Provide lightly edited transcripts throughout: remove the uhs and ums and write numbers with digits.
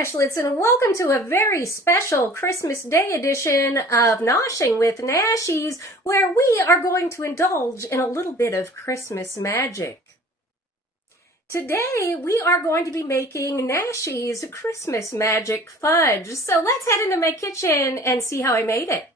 Nashlets, and welcome to a very special Christmas Day edition of Noshing with Nashies, where we are going to indulge in a little bit of Christmas magic. Today, we are going to be making Nashies Christmas Magic Fudge. So let's head into my kitchen and see how I made it.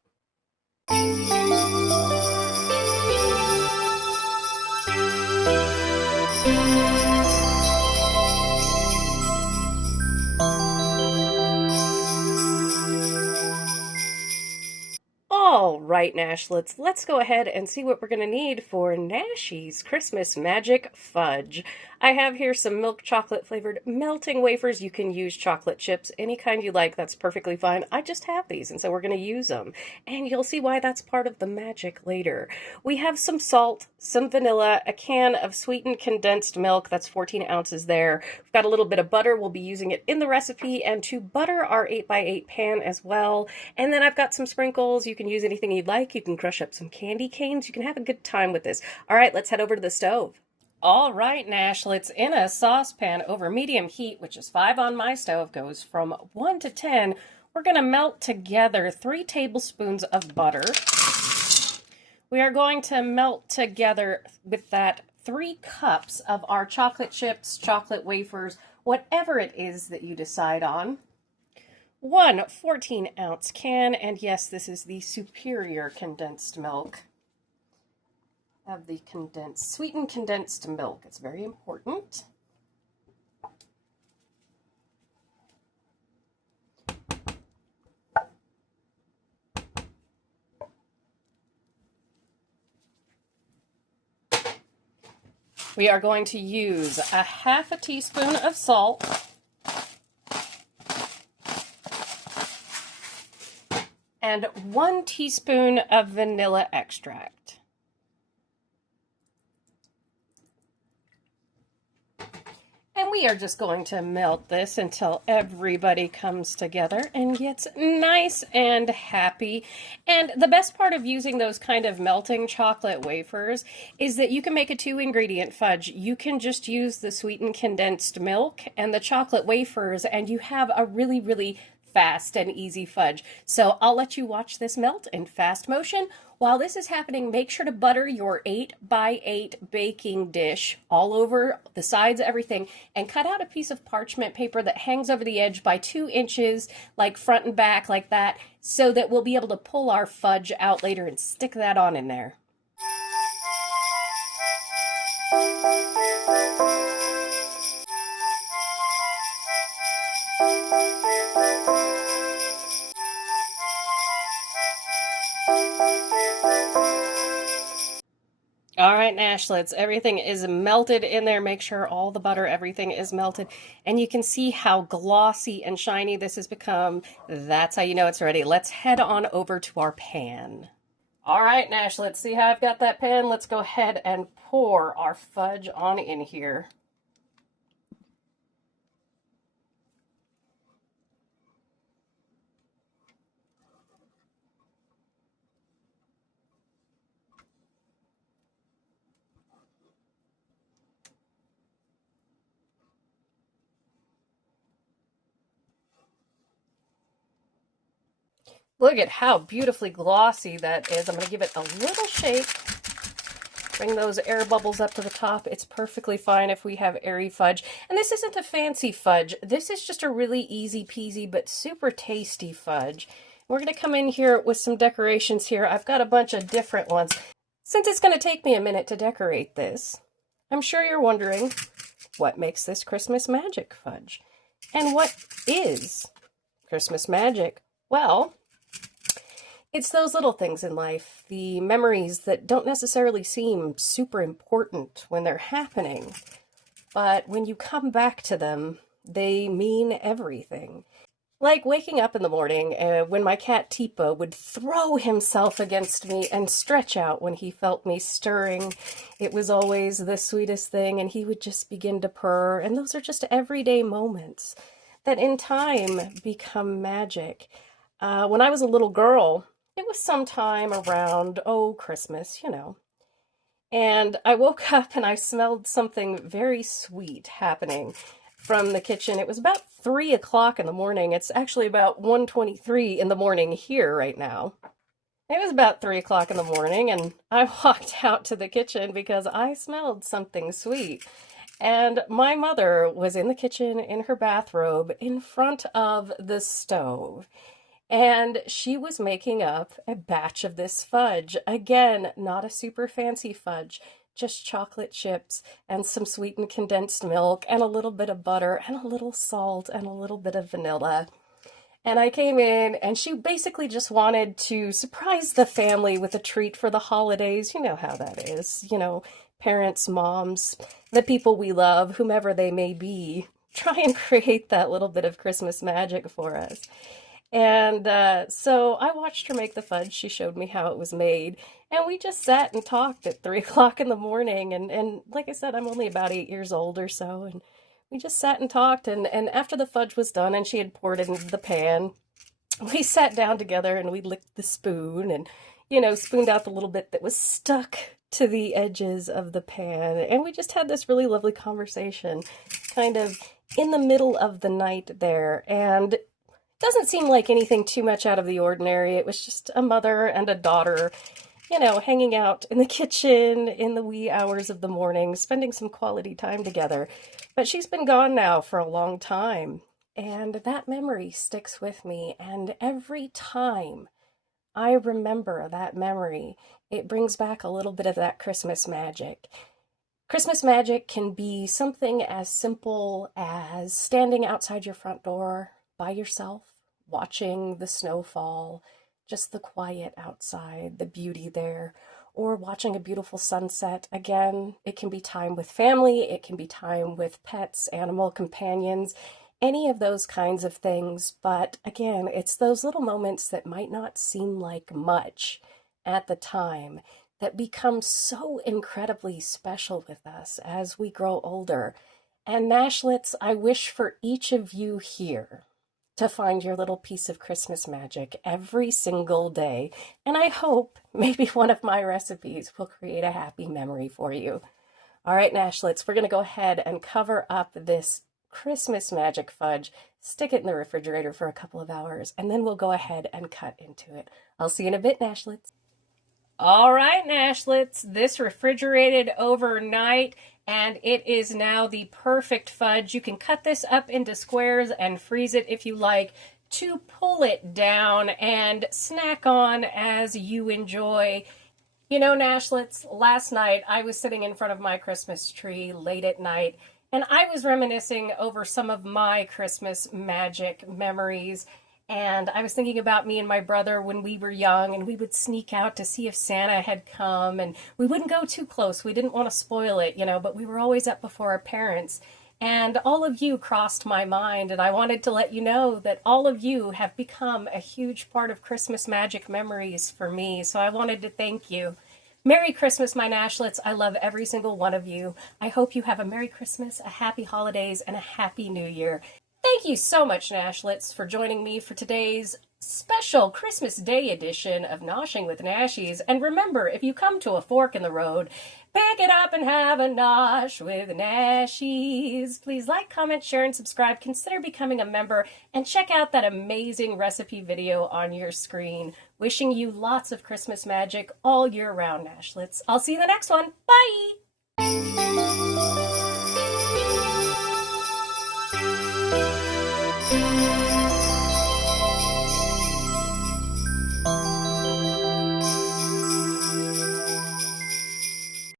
All right, Nashlets, let's go ahead and see what we're going to need for Nashies Christmas Magic Fudge. I have here some milk chocolate flavored melting wafers. You can use chocolate chips, any kind you like, that's perfectly fine. I just have these, and so we're going to use them. And you'll see why that's part of the magic later. We have some salt, some vanilla, a can of sweetened condensed milk, that's 14 ounces there. We've got a little bit of butter, we'll be using it in the recipe, and to butter our 8x8 pan as well. And then I've got some sprinkles. You can use anything you'd like. You can crush up some candy canes. You can have a good time with this. All right, let's head over to the stove. All right, Nashlets, in a saucepan over medium heat, which is 5 on my stove, goes from 1 to 10, we're going to melt together 3 tablespoons of butter. We are going to melt together with that 3 cups of our chocolate chips, chocolate wafers, whatever it is that you decide on. 1 14-ounce can, and yes, this is the superior condensed milk. Of the sweetened condensed milk. It's very important. We are going to use a half a teaspoon of salt, and 1 teaspoon of vanilla extract. And we are just going to melt this until everybody comes together and gets nice and happy. And the best part of using those kind of melting chocolate wafers is that you can make a 2-ingredient fudge. You can just use the sweetened condensed milk and the chocolate wafers, and you have a really, really fast and easy fudge. So I'll let you watch this melt in fast motion. While this is happening, make sure to butter your 8x8 baking dish all over the sides, everything, and cut out a piece of parchment paper that hangs over the edge by 2 inches, like front and back, like that, so that we'll be able to pull our fudge out later and stick that on in there. All right, Nashlets, everything is melted in there. Make sure all the butter, everything is melted. And you can see how glossy and shiny this has become. That's how you know it's ready. Let's head on over to our pan. All right, Nashlets, see how I've got that pan? Let's go ahead and pour our fudge on in here. Look at how beautifully glossy that is. I'm going to give it a little shake. Bring those air bubbles up to the top. It's perfectly fine if we have airy fudge. And this isn't a fancy fudge. This is just a really easy peasy but super tasty fudge. We're going to come in here with some decorations here. I've got a bunch of different ones. Since it's going to take me a minute to decorate this, I'm sure you're wondering, what makes this Christmas magic fudge? And what is Christmas magic? Well, it's those little things in life, the memories that don't necessarily seem super important when they're happening, but when you come back to them, they mean everything. Like waking up in the morning when my cat Teepa would throw himself against me and stretch out when he felt me stirring. It was always the sweetest thing, and he would just begin to purr, and those are just everyday moments that in time become magic. When I was a little girl, it was sometime around, Christmas, you know. And I woke up and I smelled something very sweet happening. from the kitchen. It was about 3 o'clock in the morning. It's actually about 1:23 in the morning here right now. It was about 3 o'clock in the morning, and I walked out to the kitchen because I smelled something sweet. And my mother was in the kitchen in her bathrobe in front of the stove. And she was making up a batch of this fudge. Again, not a super fancy fudge, just chocolate chips and some sweetened condensed milk and a little bit of butter and a little salt and a little bit of vanilla. And I came in, and she basically just wanted to surprise the family with a treat for the holidays. You know how that is. You know, parents, moms, the people we love, whomever they may be, try and create that little bit of Christmas magic for us. And so I watched her make the fudge. She showed me how it was made. And we just sat and talked at 3 o'clock in the morning. And like I said, I'm only about 8 years old or so. And we just sat and talked. And after the fudge was done and she had poured it into the pan, we sat down together and we licked the spoon and, you know, spooned out the little bit that was stuck to the edges of the pan. And we just had this really lovely conversation kind of in the middle of the night there. And doesn't seem like anything too much out of the ordinary. It was just a mother and a daughter, you know, hanging out in the kitchen in the wee hours of the morning, spending some quality time together. But she's been gone now for a long time, and that memory sticks with me. And every time I remember that memory, it brings back a little bit of that Christmas magic. Christmas magic can be something as simple as standing outside your front door by yourself, watching the snow fall, just the quiet outside, the beauty there, or watching a beautiful sunset. Again, it can be time with family, it can be time with pets, animal companions, any of those kinds of things. But again, it's those little moments that might not seem like much at the time that become so incredibly special with us as we grow older. And Nashlets, I wish for each of you here to find your little piece of Christmas magic every single day. And I hope maybe one of my recipes will create a happy memory for you. All right, Nashlets, we're going to go ahead and cover up this Christmas magic fudge, stick it in the refrigerator for a couple of hours, and then we'll go ahead and cut into it. I'll see you in a bit, Nashlets. All right, Nashlets, this refrigerated overnight, and it is now the perfect fudge. You can cut this up into squares and freeze it if you like to pull it down and snack on as you enjoy. You know, Nashlets, last night I was sitting in front of my Christmas tree late at night, and I was reminiscing over some of my Christmas magic memories. And I was thinking about me and my brother when we were young, and we would sneak out to see if Santa had come, and we wouldn't go too close. We didn't want to spoil it, you know, but we were always up before our parents. And all of you crossed my mind, and I wanted to let you know that all of you have become a huge part of Christmas magic memories for me. So I wanted to thank you. Merry Christmas, my Nashlets. I love every single one of you. I hope you have a Merry Christmas, a Happy Holidays, and a Happy New Year. Thank you so much, Nashlets, for joining me for today's special Christmas Day edition of Noshing with Nashies. And remember, if you come to a fork in the road, pick it up and have a nosh with Nashies. Please like, comment, share, and subscribe. Consider becoming a member and check out that amazing recipe video on your screen. Wishing you lots of Christmas magic all year round, Nashlets. I'll see you in the next one. Bye!